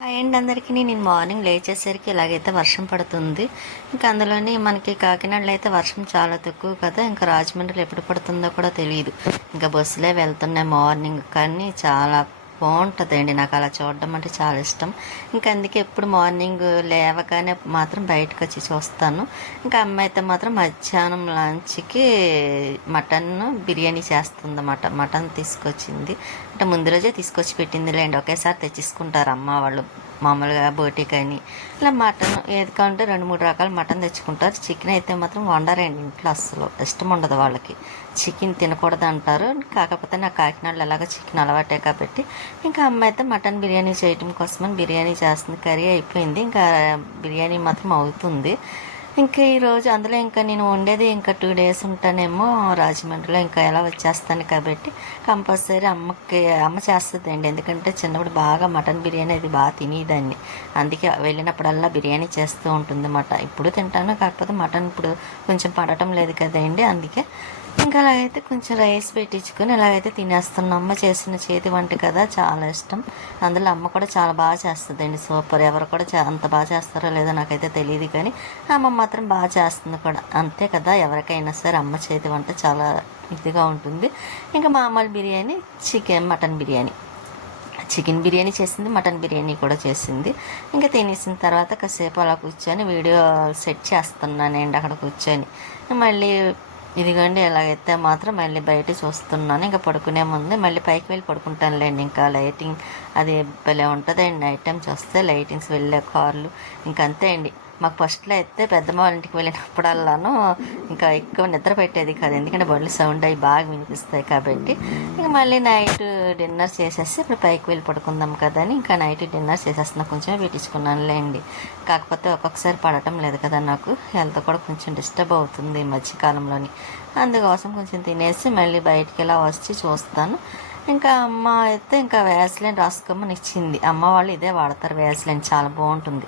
Hi అండి అందరికీ. నేను మార్నింగ్ లేచేసరికి ఇలాగైతే వర్షం పడుతుంది. ఇంకా అందులోని మనకి కాకినాడలో అయితే వర్షం చాలా తక్కువ కదా, ఇంకా రాజమండ్రిలో ఎప్పుడు పడుతుందో కూడా తెలియదు. ఇంకా బస్సులే వెళ్తున్నాయి మార్నింగ్, కానీ చాలా బాగుంటుందండి. నాకు అలా చూడడం అంటే చాలా ఇష్టం. ఇంకా అందుకే ఎప్పుడు మార్నింగ్ లేవగానే మాత్రం బయటకు వచ్చి చూస్తాను. ఇంకా అమ్మ అయితే మాత్రం మధ్యాహ్నం లంచ్కి మటన్ బిర్యానీ చేస్తుందన్నమాట. మటన్ తీసుకొచ్చింది అంటే ముందు రోజే తీసుకొచ్చి పెట్టింది లేండి, ఒకేసారి తెచ్చేసుకుంటారు అమ్మ వాళ్ళు. మామూలుగా బోటి కానీ ఇలా మటన్ ఏది కావాలంటే 2-3 రకాల మటన్ తెచ్చుకుంటారు. చికెన్ అయితే మాత్రం వండరండి ఇంట్లో, అస్సలు ఇష్టం ఉండదు వాళ్ళకి. చికెన్ తినకూడదు అంటారు. కాకపోతే నాకు కాకినాడలో ఎలాగో చికెన్ అలవాటే కాబట్టి ఇంకా అమ్మ అయితే మటన్ బిర్యానీ చేయటం కోసమని బిర్యానీ చేస్తుంది. కర్రీ అయిపోయింది, ఇంకా బిర్యానీ మాత్రం అవుతుంది. ఇంకా ఈరోజు అందులో ఇంకా నేను ఉండేది ఇంకా 2 డేస్ ఉంటానేమో రాజమండ్రిలో. ఇంకా ఎలా వచ్చేస్తాను కాబట్టి కంపల్సరీ అమ్మ చేస్తుందండి. ఎందుకంటే చిన్నప్పుడు బాగా మటన్ బిర్యానీ అది బాగా తినేదాన్ని, అందుకే వెళ్ళినప్పుడల్లా బిర్యానీ చేస్తూ ఉంటుంది అన్నమాట. ఇప్పుడు తింటాను, కాకపోతే మటన్ ఇప్పుడు కొంచెం పడటం లేదు కదండి, అందుకే ఇంకా అలాగైతే కొంచెం రైస్ పెట్టించుకొని ఇలాగైతే తినేస్తున్నాం. అమ్మ చేసిన చేతి వంట కదా, చాలా ఇష్టం. అందులో అమ్మ కూడా చాలా బాగా చేస్తుందండి, సూపర్. ఎవరు కూడా అంత బాగా చేస్తారో లేదో నాకైతే తెలియదు, కానీ అమ్మ మాత్రం బాగా చేస్తుంది కూడా. అంతే కదా, ఎవరికైనా సరే అమ్మ చేతి వంట చాలా ఇదిగా ఉంటుంది. ఇంకా మామూలు బిర్యానీ, మటన్ బిర్యానీ, చికెన్ బిర్యానీ చేసింది, మటన్ బిర్యానీ కూడా చేసింది. ఇంకా తినేసిన తర్వాత కాసేపు అలా కూర్చొని వీడియో సెట్ చేస్తున్నానండి అక్కడ కూర్చొని. మళ్ళీ ఇదిగోండి ఎలాగైతే మాత్రం మళ్ళీ బయట చూస్తున్నాను. ఇంకా పడుకునే ముందు మళ్ళీ పైకి వెళ్ళి పడుకుంటానులేండి. ఇంకా లైటింగ్ అది భలే ఉంటుందండి, నైట్ టైం చూస్తే లైటింగ్స్ వెళ్ళే కార్లు. ఇంకంతే అండి. మాకు ఫస్ట్లో అయితే పెద్దమ్మ వాళ్ళ ఇంటికి వెళ్ళినప్పుడల్లాను ఇంకా ఎక్కువ నిద్ర పెట్టేది కాదు, ఎందుకంటే బళ్ళు సౌండ్ అవి బాగా వినిపిస్తాయి కాబట్టి. ఇంకా మళ్ళీ నైట్ డిన్నర్ చేసేసి ఇప్పుడు పైకి వెళ్ళి పడుకుందాం కదా అని ఇంకా నైట్ డిన్నర్ చేసేస్తున్నా. కొంచెం పెట్టించుకున్నానులేండి. కాకపోతే ఒక్కొక్కసారి పడటం లేదు కదా, నాకు హెల్త్ కూడా కొంచెం డిస్టర్బ్ అవుతుంది ఈ మధ్యకాలంలోని. అందుకోసం కొంచెం తినేసి మళ్ళీ బయటికి ఇలా వచ్చి చూస్తాను. ఇంకా అమ్మ అయితే ఇంకా వ్యాస్లైన్ రాసుకోమని ఇచ్చింది. అమ్మ వాళ్ళు ఇదే వాడతారు, వ్యాస్లైన్ చాలా బాగుంటుంది.